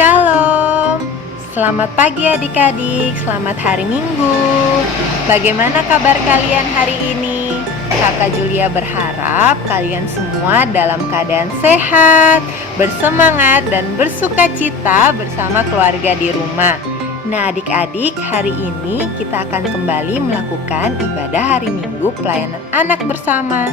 Shalom, selamat pagi adik-adik, selamat hari Minggu. Bagaimana kabar kalian hari ini? Kakak Julia berharap kalian semua dalam keadaan sehat, bersemangat, dan bersuka cita bersama keluarga di rumah. Nah adik-adik, hari ini kita akan kembali melakukan ibadah hari Minggu pelayanan anak bersama.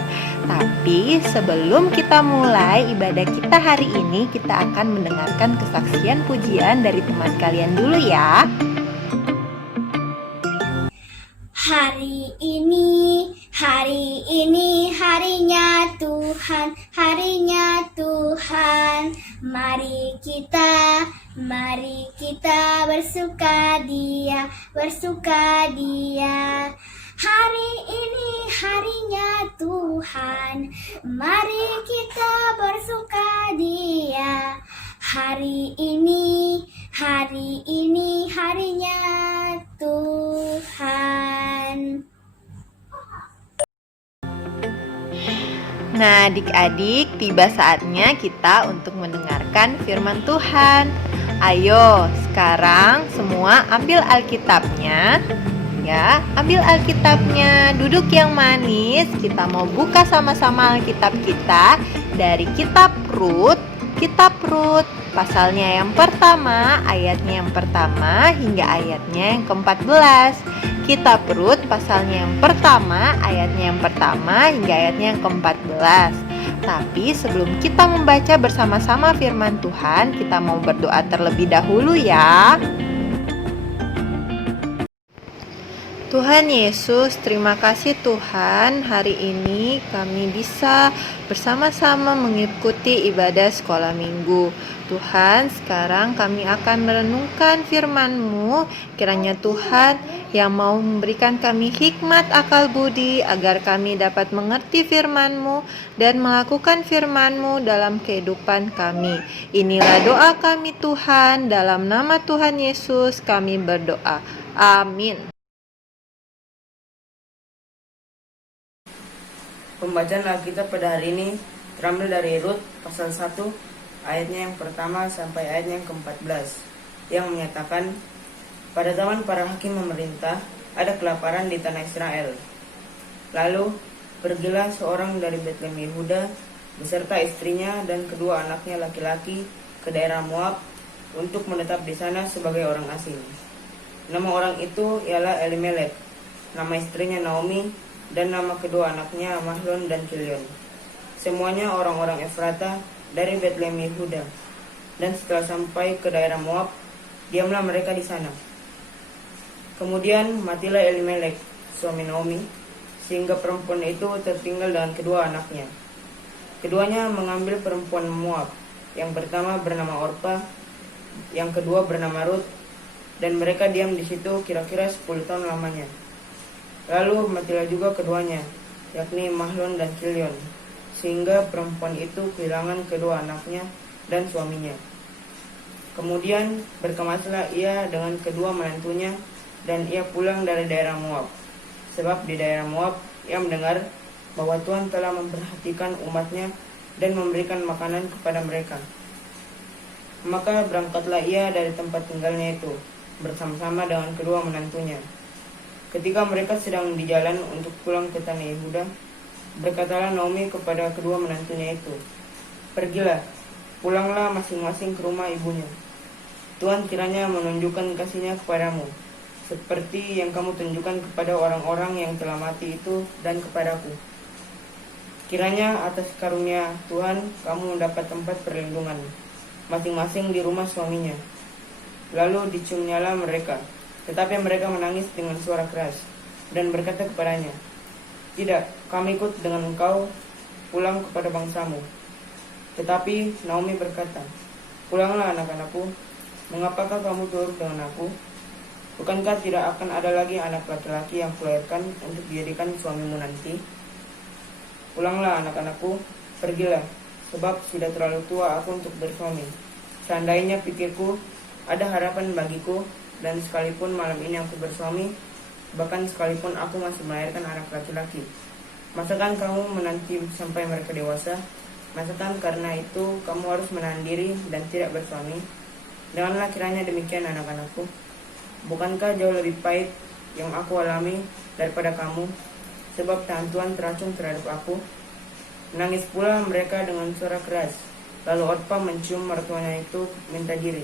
Tapi sebelum kita mulai ibadah kita hari ini, kita akan mendengarkan kesaksian pujian dari teman kalian dulu ya. Hari ini harinya Tuhan. Mari kita bersuka dia. Hari ini harinya Tuhan. Mari kita bersuka dia. Hari ini harinya Tuhan. Nah adik-adik, tiba saatnya kita untuk mendengarkan firman Tuhan. Ayo sekarang semua ambil Alkitabnya. Ya, ambil Alkitabnya, duduk yang manis. Kita mau buka sama-sama Alkitab kita dari Kitab Rut pasalnya yang pertama, ayatnya yang pertama hingga ayatnya yang ke-14. Kitab Rut pasalnya yang pertama, ayatnya yang pertama hingga ayatnya yang ke-14. Tapi sebelum kita membaca bersama-sama firman Tuhan, kita mau berdoa terlebih dahulu ya. Tuhan Yesus, terima kasih Tuhan, hari ini kami bisa bersama-sama mengikuti ibadah sekolah minggu. Tuhan, sekarang kami akan merenungkan firman-Mu. Kiranya Tuhan yang mau memberikan kami hikmat akal budi agar kami dapat mengerti firman-Mu dan melakukan firman-Mu dalam kehidupan kami. Inilah doa kami Tuhan, dalam nama Tuhan Yesus kami berdoa. Amin. Pembacaan Alkitab pada hari ini terambil dari Rut pasal 1 ayatnya yang pertama sampai ayatnya yang ke-14 yang menyatakan, pada zaman para hakim memerintah ada kelaparan di tanah Israel. Lalu pergilah seorang dari Betlehem Yehuda beserta istrinya dan kedua anaknya laki-laki ke daerah Moab untuk menetap di sana sebagai orang asing. Nama orang itu ialah Elimelek, nama istrinya Naomi, dan nama kedua anaknya Mahlon dan Kilion. Semuanya orang-orang Efrata dari Betlehem Yehuda. Dan setelah sampai ke daerah Moab, diamlah mereka di sana. Kemudian matilah Elimelek, suami Naomi, sehingga perempuan itu tertinggal dengan kedua anaknya. Keduanya mengambil perempuan Moab, yang pertama bernama Orpa, yang kedua bernama Rut, dan mereka diam di situ kira-kira 10 tahun lamanya. Lalu matilah juga keduanya, yakni Mahlon dan Kilion, sehingga perempuan itu kehilangan kedua anaknya dan suaminya. Kemudian berkemaslah ia dengan kedua menantunya, dan ia pulang dari daerah Moab. Sebab di daerah Moab ia mendengar bahwa Tuhan telah memperhatikan umatnya dan memberikan makanan kepada mereka. Maka berangkatlah ia dari tempat tinggalnya itu, bersama-sama dengan kedua menantunya. Ketika mereka sedang di jalan untuk pulang ke tanah Yehuda, berkatalah Naomi kepada kedua menantunya itu, pergilah, pulanglah masing-masing ke rumah ibunya. Tuhan kiranya menunjukkan kasih-Nya kepadamu, seperti yang kamu tunjukkan kepada orang-orang yang telah mati itu dan kepadaku. Kiranya atas karunia Tuhan kamu mendapat tempat perlindungan, masing-masing di rumah suaminya. Lalu diciumnyalah mereka. Tetapi mereka menangis dengan suara keras dan berkata kepadanya, tidak, kami ikut dengan engkau pulang kepada bangsamu. Tetapi Naomi berkata, pulanglah anak-anakku, mengapakah kamu turut dengan aku? Bukankah tidak akan ada lagi anak laki-laki yang kulahirkan untuk dijadikan suamimu nanti? Pulanglah anak-anakku, pergilah, sebab sudah terlalu tua aku untuk bersuami. Seandainya pikirku, ada harapan bagiku, dan sekalipun malam ini aku bersuami, bahkan sekalipun aku masih melahirkan anak laki-laki, masakan kamu menanti sampai mereka dewasa? Masakan karena itu kamu harus menahan diri dan tidak bersuami? Janganlah kiranya demikian anak-anakku. Bukankah jauh lebih pahit yang aku alami daripada kamu, sebab tangan Tuhan teracung terhadap aku? Menangis pula mereka dengan suara keras. Lalu Orpa mencium mertuanya itu minta diri,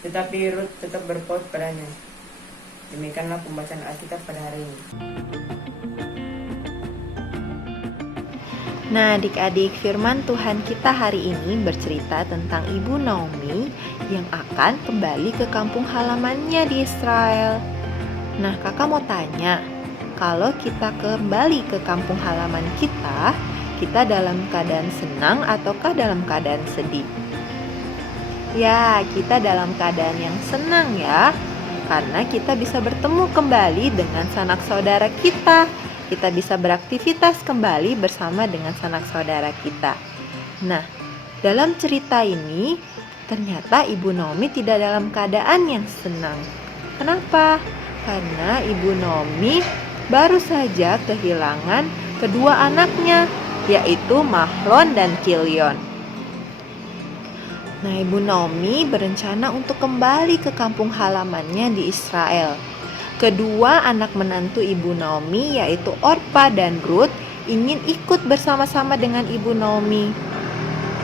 tetapi Rut tetap berpaut padanya. Demikianlah pembacaan Alkitab pada hari ini. Nah, adik-adik, firman Tuhan kita hari ini bercerita tentang Ibu Naomi yang akan kembali ke kampung halamannya di Israel. Nah, kakak mau tanya, kalau kita kembali ke kampung halaman kita dalam keadaan senang ataukah dalam keadaan sedih? Ya, kita dalam keadaan yang senang ya, karena kita bisa bertemu kembali dengan sanak saudara kita. Kita bisa beraktivitas kembali bersama dengan sanak saudara kita. Nah, dalam cerita ini ternyata Ibu Naomi tidak dalam keadaan yang senang. Kenapa? Karena Ibu Naomi baru saja kehilangan kedua anaknya, yaitu Mahlon dan Kilion. Nah, Ibu Naomi berencana untuk kembali ke kampung halamannya di Israel. Kedua anak menantu Ibu Naomi, yaitu Orpa dan Rut, ingin ikut bersama-sama dengan Ibu Naomi.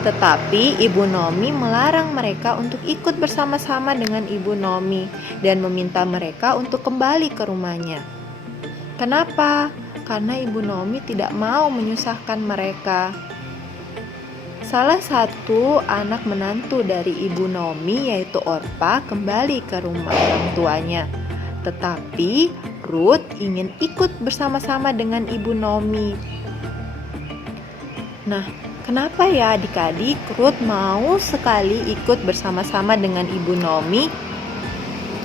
Tetapi Ibu Naomi melarang mereka untuk ikut bersama-sama dengan Ibu Naomi dan meminta mereka untuk kembali ke rumahnya. Kenapa? Karena Ibu Naomi tidak mau menyusahkan mereka. Salah satu anak menantu dari Ibu Naomi, yaitu Orpa, kembali ke rumah orang tuanya. Tetapi Rut ingin ikut bersama-sama dengan Ibu Naomi. Nah, kenapa ya adik-adik Rut mau sekali ikut bersama-sama dengan Ibu Naomi?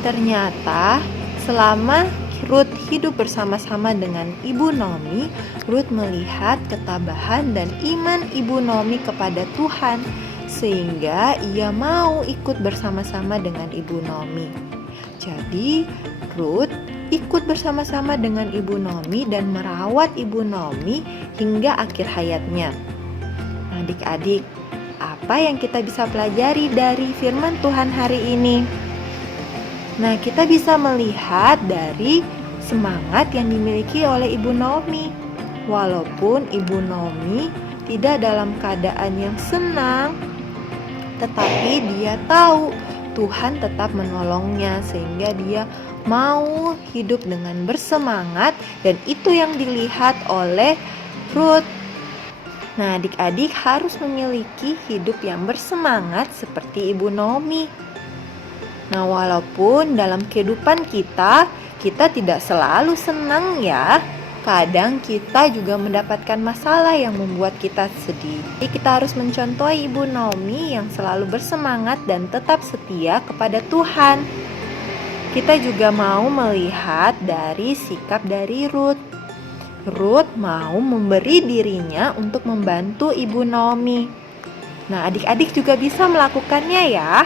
Ternyata selama Rut hidup bersama-sama dengan Ibu Naomi, Rut melihat ketabahan dan iman Ibu Naomi kepada Tuhan, sehingga ia mau ikut bersama-sama dengan Ibu Naomi. Jadi, Rut ikut bersama-sama dengan Ibu Naomi dan merawat Ibu Naomi hingga akhir hayatnya. Adik-adik, apa yang kita bisa pelajari dari firman Tuhan hari ini? Nah, kita bisa melihat dari semangat yang dimiliki oleh Ibu Naomi. Walaupun Ibu Naomi tidak dalam keadaan yang senang, tetapi dia tahu Tuhan tetap menolongnya sehingga dia mau hidup dengan bersemangat, dan itu yang dilihat oleh Rut. Nah, adik-adik harus memiliki hidup yang bersemangat seperti Ibu Naomi. Nah, walaupun dalam kehidupan kita tidak selalu senang ya. Kadang kita juga mendapatkan masalah yang membuat kita sedih. Jadi kita harus mencontohi Ibu Naomi yang selalu bersemangat dan tetap setia kepada Tuhan. Kita juga mau melihat dari sikap dari Rut. Rut mau memberi dirinya untuk membantu Ibu Naomi. Nah, adik-adik juga bisa melakukannya ya.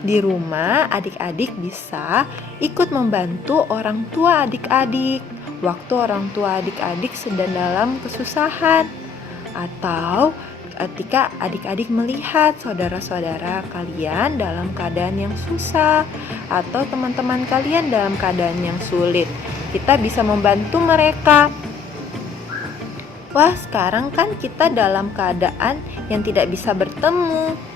Di rumah, adik-adik bisa ikut membantu orang tua adik-adik waktu orang tua adik-adik sedang dalam kesusahan, atau ketika adik-adik melihat saudara-saudara kalian dalam keadaan yang susah atau teman-teman kalian dalam keadaan yang sulit. Kita bisa membantu mereka. Wah, sekarang kan kita dalam keadaan yang tidak bisa bertemu.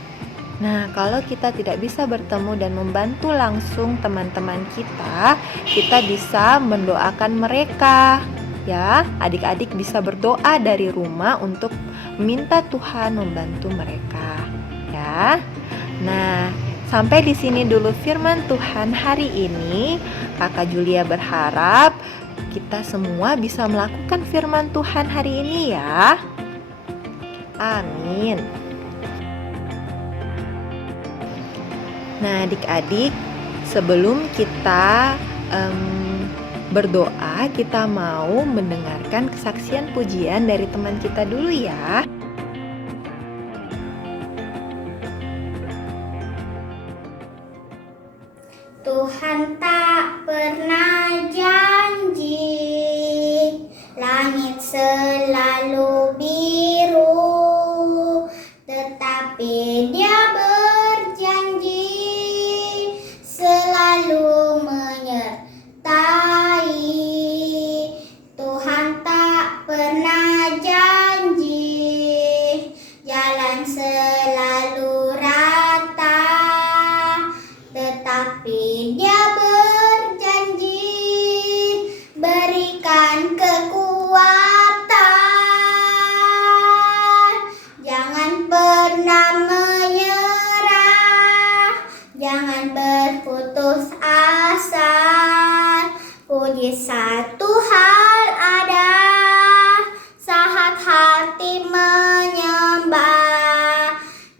Nah, kalau kita tidak bisa bertemu dan membantu langsung teman-teman kita bisa mendoakan mereka. Ya, adik-adik bisa berdoa dari rumah untuk minta Tuhan membantu mereka. Ya. Nah, sampai di sini dulu firman Tuhan hari ini. Kakak Julia berharap kita semua bisa melakukan firman Tuhan hari ini ya. Amin. Nah, adik-adik, sebelum kita berdoa, kita mau mendengarkan kesaksian pujian dari teman kita dulu ya. Tuhan tak pernah janji, langit selalu biru, tetapi Dia berjanji Dia berjanji berikan kekuatan. Jangan pernah menyerah, jangan berputus asa. Puji satu hal ada, saat hati menyembah.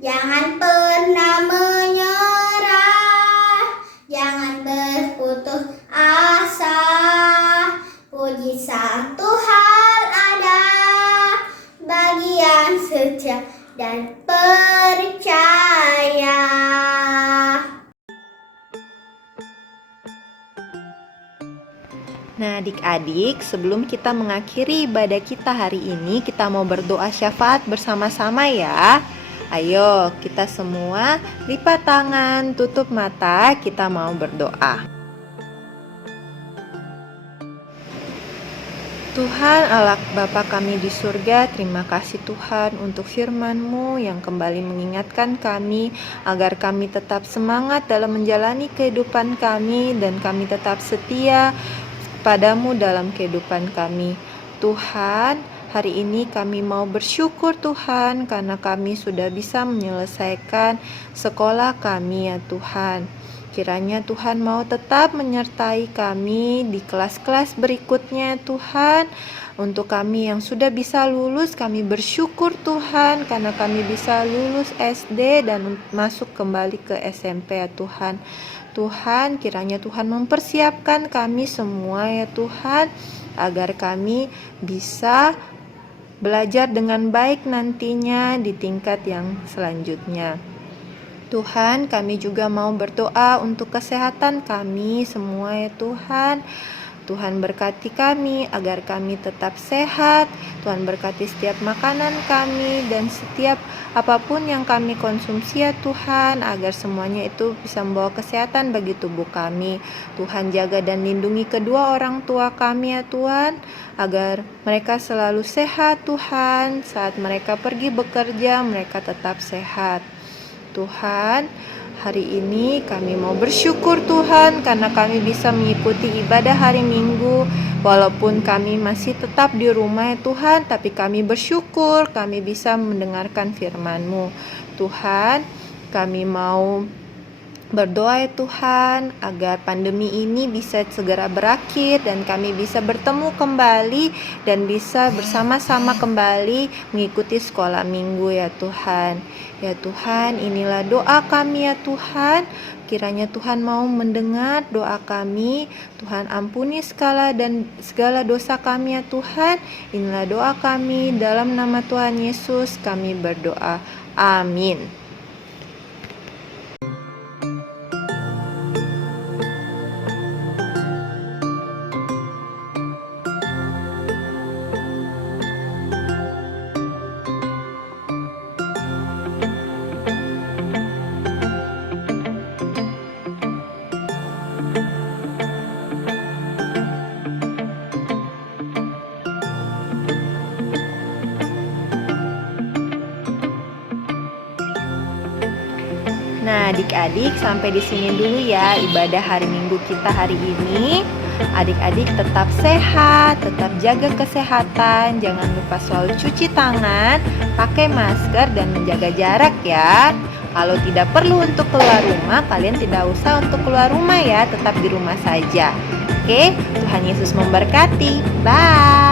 Jangan pernah menyerah, jangan berputus asa. Puji satu hal ada, bagi yang setia dan percaya. Nah, adik-adik, sebelum kita mengakhiri ibadah kita hari ini, kita mau berdoa syafaat bersama-sama ya. Ayo, kita semua lipat tangan, tutup mata, kita mau berdoa. Tuhan Allah Bapa kami di surga, terima kasih Tuhan untuk firman-Mu yang kembali mengingatkan kami agar kami tetap semangat dalam menjalani kehidupan kami dan kami tetap setia padamu dalam kehidupan kami. Tuhan, hari ini kami mau bersyukur Tuhan karena kami sudah bisa menyelesaikan sekolah kami ya Tuhan. Kiranya Tuhan mau tetap menyertai kami di kelas-kelas berikutnya Tuhan. Untuk kami yang sudah bisa lulus, kami bersyukur Tuhan karena kami bisa lulus SD dan masuk kembali ke SMP ya Tuhan. Tuhan, kiranya Tuhan mempersiapkan kami semua ya Tuhan, agar kami bisa belajar dengan baik nantinya di tingkat yang selanjutnya. Tuhan, kami juga mau berdoa untuk kesehatan kami semua ya Tuhan. Tuhan berkati kami agar kami tetap sehat. Tuhan berkati setiap makanan kami dan setiap apapun yang kami konsumsi ya Tuhan, agar semuanya itu bisa membawa kesehatan bagi tubuh kami. Tuhan jaga dan lindungi kedua orang tua kami ya Tuhan, agar mereka selalu sehat Tuhan. Saat mereka pergi bekerja, mereka tetap sehat. Tuhan, hari ini kami mau bersyukur Tuhan karena kami bisa mengikuti ibadah hari Minggu. Walaupun kami masih tetap di rumah ya Tuhan, tapi kami bersyukur kami bisa mendengarkan firman-Mu. Tuhan, kami mau berdoa ya Tuhan agar pandemi ini bisa segera berakhir dan kami bisa bertemu kembali dan bisa bersama-sama kembali mengikuti sekolah minggu ya Tuhan. Ya Tuhan, inilah doa kami ya Tuhan. Kiranya Tuhan mau mendengar doa kami. Tuhan ampuni segala dosa kami ya Tuhan. Inilah doa kami, dalam nama Tuhan Yesus kami berdoa. Amin. Nah, adik-adik, sampai di sini dulu ya ibadah hari Minggu kita hari ini. Adik-adik tetap sehat, tetap jaga kesehatan, jangan lupa selalu cuci tangan, pakai masker dan menjaga jarak ya. Kalau tidak perlu untuk keluar rumah, kalian tidak usah untuk keluar rumah ya, tetap di rumah saja. Oke, Tuhan Yesus memberkati. Bye.